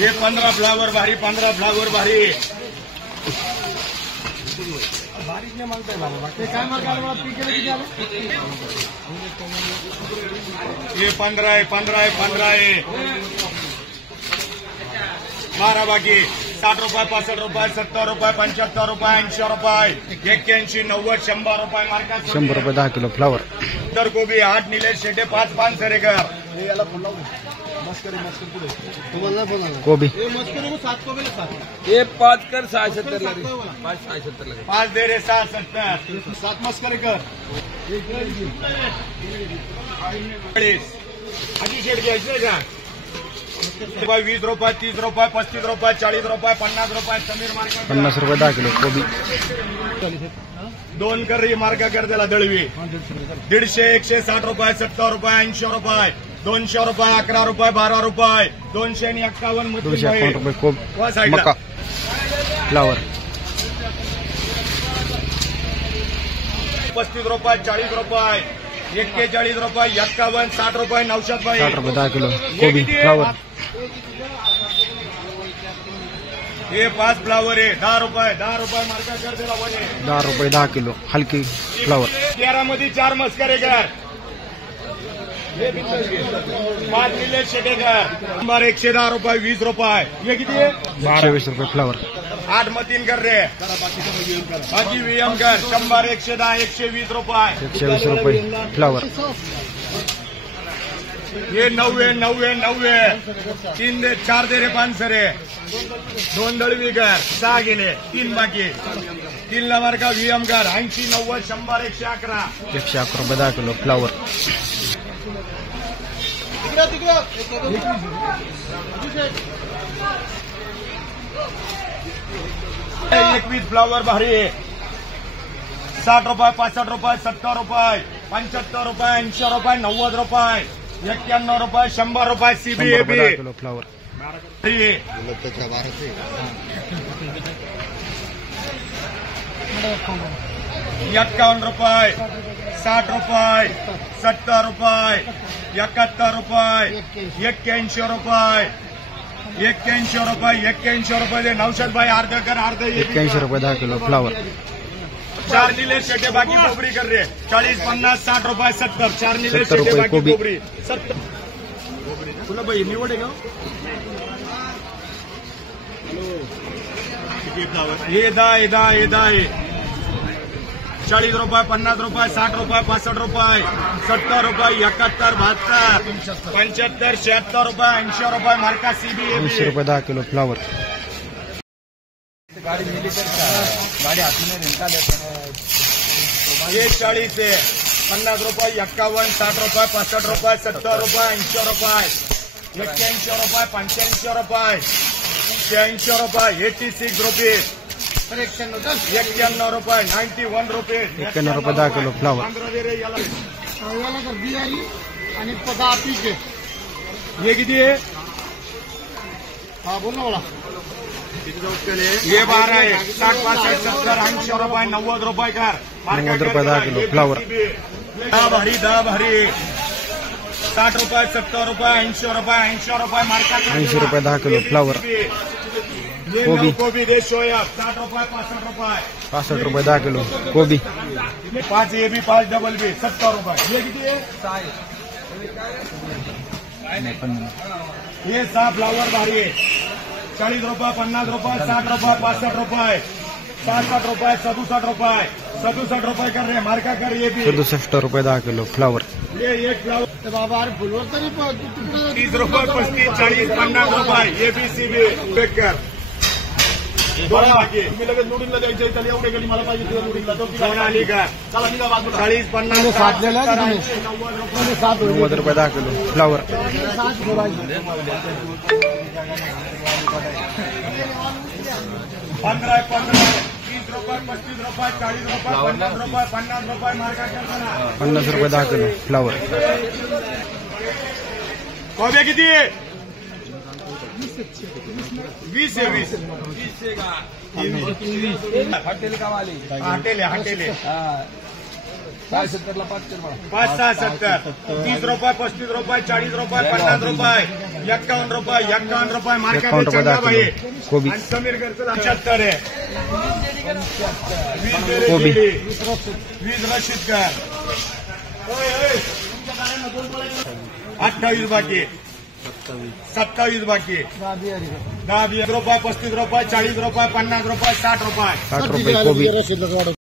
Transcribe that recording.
ये 15 फ्लावर भारी, 15 फ्लावर भारी। बारीक नाही मागताय बाबा, ते काय मार्गाला पिकेला किती आलं? ये 15 है, 15 है, 15 है। 12 बाकी 60 रुपये, 65 रुपये, 70 रुपये, 75 रुपये, 80 रुपये, 81, 90, 100 रुपये मार्केट। 100 रुपये 10 किलो फ्लावर। तर कोबी 8 निलेश शेटे 5 सरेकर। कोबी ये 5 कर 670 लगे, 5 670 लगे, 5 दे रे 770, 7 मस्करी कर। आधी शेट घ्यायचं का? 20 रुपये, 30 रुपये, 35 रुपये, 40 रुपये, 50 रुपये, समीर मार्केट 50 रुपये 10 किलो कोबी। 2 कर रही मार्का कर त्याला दळवी 150, 160 रुपये, 70 रुपये, 80 रुपये, 200 रुपये, 11 रुपये, 12 रुपये, 251 251 रुपये कोबी। मका फ्लावर 35 रुपये, 40 रुपये, 41 रुपये, 51, 60 रुपये, 90 रुपये, 60 रुपये 10 किलो कोबी फ्लावर। ये 5 फ्लावर है 10 रुपये, 10 रुपये मार्का कर त्याला 10 रुपये 10 किलो हलकी फ्लावर। 11 मध्ये 4 मस्करे कर। 5 निलेश शेटेकर 110 रुपये, 20 रुपये। ये किती आहे? 120 रुपये फ्लावर। 8 में 3 कर रहे, बाकी वीएम कर 100, 110, 120 रुपये, 120 रुपये फ्लावर। ये 90, 90, 90, 4 दे रे 5 सरे, 2 दळवी कर, 6 गेले, 3 बाकी, 3 नंबर का वीएम कर 80, 90, 100, 111, 111 रुपये 10 किलो फ्लावर। 21 फ्लावर भारी 60 रुपये, 65 रुपये, 70 रुपये, 75 रुपये, 80 रुपये, 90 रुपये, 91 रुपये, 100 रुपये, 100 रुपये 10 किलो फ्लावर। 51 रुपये, 60 रुपये, 70 रुपये, 71 रुपये, 81 रुपये, 81 रुपये, 81 रुपये दे 90 भाई, अर्ध कर, अर्ध 81 रुपये 10 किलो फ्लावर। 4 निलेश शेटे बाकी कोबरी कर रहे 40, 50, 60 रुपये, 70, 4 निलेश 70 शेटे रुपये बाकी कोबी। कोबरी 70। तुला भाई निवड आहे का? ये दा 40 रुपये, 50 रुपये, 60 रुपये, 65 रुपये, 70 रुपये, 71, 72, 75, 76 रुपये, 80 रुपये मार्का 80 रुपये 10 किलो फ्लावर। ये 40 है 50 रुपये, 51, 60 रुपये, 65 रुपये, 70 रुपये, 80 रुपये, 81 रुपये, 85 रुपये, 86 रुपये, 86 रुपीज, 91 रुपये, 91 रुपीज, 91 रुपये 10 किलो फ्लावर। आणि 10 पीके ये किती आहे? हा बोल ना मला। ये 12 है 60, 65, 70, 80 रुपये, 90 रुपये कर 90 रुपये 10 किलो फ्लावर। 10 भारी 60 रुपये, 70 रुपये, 80 रुपये, 80 रुपये मार्का 80 रुपये 10 किलो फ्लावर। कोबी कोबी दे सोया 60 रुपये, 65 रुपये, 65 रुपये 10 किलो कोबी। 5 ये भी 5 डबल भी 70 रुपये। ये किती आहे? ये 6 फ्लावर भारी है 40 रुपये, 50 रुपये, 60 रुपये, 65 रुपये, 67 रुपये, 67 रुपये, 67 रुपये कर रहे मार्का कर। ये भी 67 रुपये 10 किलो फ्लावर। ये एक फ्लावर बाबा अरे फुलवर तरी 30 रुपये, 35, 40, 50 रुपये, ये भी सीबी पेक कर। तुम्ही लगेच लुडीला द्यायचं त्याला एवढे गेली मला पाहिजे तुला लुडीला तो आली का? चला निघा बाजूला 40, 50, 60, 90 रुपये 10 किलो फ्लावर। 15, 30 रुपये, 35 रुपये, 40 रुपये, 50 रुपये, 50 रुपये मार्का करताना 50 रुपये 10 किलो फ्लावर। कोबी किती आहे? 20 आहे 20 हॉटेल का वाली हॉटेल आहे ₹670 5 कर मला. 5 6 70 30 रुपये 35 रुपये 40 रुपये 50 रुपये 51 रुपये 51 रुपये मार्केट 51 रुपये चंगा भाई कोबी. आणि समीर घरचं 75 आहे 20 कोबी. 20 रशीद कर 28 बाकी 27 बाकी 10 20 रुपये 35 रुपये 40 रुपये 50 रुपये 60 रुपये 60 रुपये कोबी.